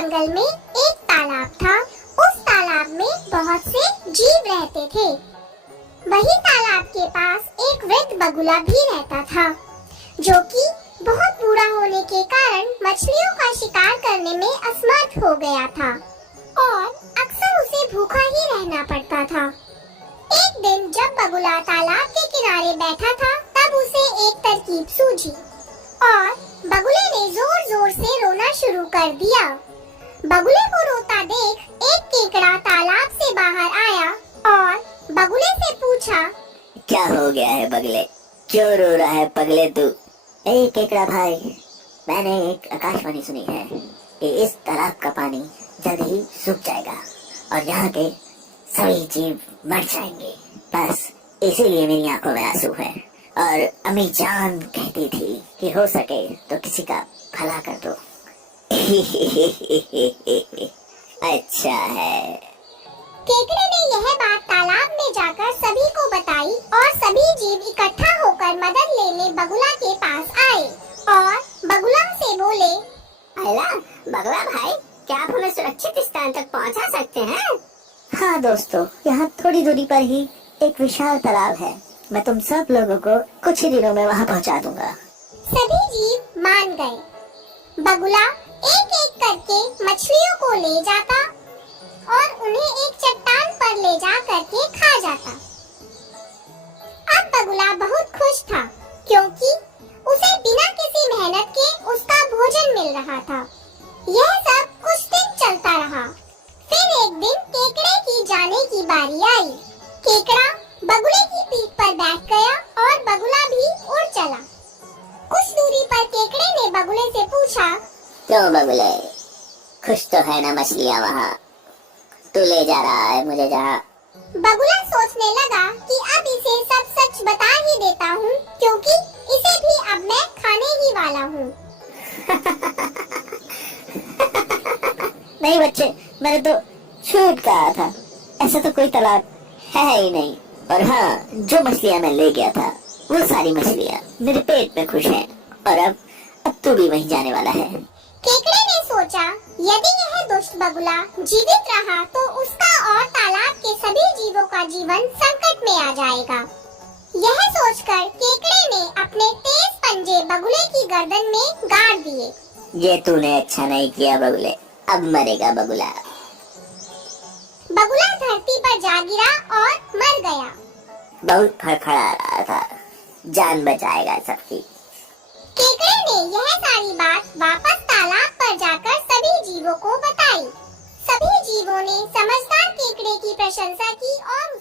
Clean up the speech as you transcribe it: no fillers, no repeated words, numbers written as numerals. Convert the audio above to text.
जंगल में एक तालाब था। उस तालाब में बहुत से जीव रहते थे। वही तालाब के पास एक वृद्ध बगुला भी रहता था, जो कि बहुत बूढ़ा होने के कारण मछलियों का शिकार करने में असमर्थ हो गया था और अक्सर उसे भूखा ही रहना पड़ता था। एक दिन जब बगुला तालाब के किनारे बैठा था, तब उसे एक तरकीब सूझी और बगुले ने जोर जोर से रोना शुरू कर दिया। बगुले को रोता देख एक केकड़ा तालाब से बाहर आया और बगुले से पूछा, क्या हो गया है बगले, क्यों रो रहा है पगले तू? ए केकड़ा भाई, मैंने एक आकाशवाणी सुनी है कि इस तालाब का पानी जल्द ही सूख जाएगा और यहाँ के सभी जीव मर जाएंगे। बस इसीलिए मेरी आंखों में आंसू है और अम्मी जान कहती थी कि हो सके तो किसी का भला कर दो। अच्छा है। केकड़े ने यह बात तालाब में जाकर सभी को बताई और सभी जीव इकट्ठा होकर मदद लेने बगुला के पास आए और बगुला से बोले, अला बगुला भाई, क्या आप हमें सुरक्षित स्थान तक पहुंचा सकते हैं? हाँ दोस्तों, यहाँ थोड़ी दूरी पर ही एक विशाल तालाब है। मैं तुम सब लोगों को कुछ ही दिनों में वहाँ पहुँचा दूंगा। सभी जीव मान गए। बगुला एक एक करके मछलियों को ले जाता और उन्हें एक चट्टान पर ले जा करके खा जाता। अब बगुला बहुत खुश था, क्योंकि उसे बिना किसी मेहनत के उसका भोजन मिल रहा था। यह सब कुछ दिन चलता रहा। फिर एक दिन केकड़े की जाने की बारी आई। केकड़ा बगुले की पीठ पर बैठ गया और बगुला भी उड़ चला। कुछ दूरी पर केकड़े ने बगुले से पूछा, क्यों बगुले, खुश तो है ना मछलियाँ वहाँ? तू ले जा रहा है मुझे जहाँ। बगुला सोचने लगा कि अब इसे सब सच बता ही देता हूँ, क्योंकि इसे भी अब मैं खाने ही वाला हूँ। नहीं बच्चे, मैंने तो झूठ कहा था। ऐसा तो कोई तालाब है ही नहीं। और हाँ, जो मछलियाँ मैं ले गया था वो सारी मछलियाँ मेरे पेट में खुश हैं और अब तू भी वहीं जाने वाला है। केकड़े ने सोचा, यदि यह दुष्ट बगुला जीवित रहा तो उसका और तालाब के सभी जीवों का जीवन संकट में आ जाएगा। यह सोचकर केकड़े ने अपने तेज पंजे बगुले की गर्दन में गाड़ दिए। ये तूने अच्छा नहीं किया बगुले, अब मरेगा बगुला। बगुला धरती पर जा गिरा और मर गया। बहुत फड़फड़ा रहा था, जान बचाएगा सबकी। केकड़े ने यह सारी बात वापस तालाब पर जाकर सभी जीवों को बताई। सभी जीवों ने समझदार केकड़े की प्रशंसा की और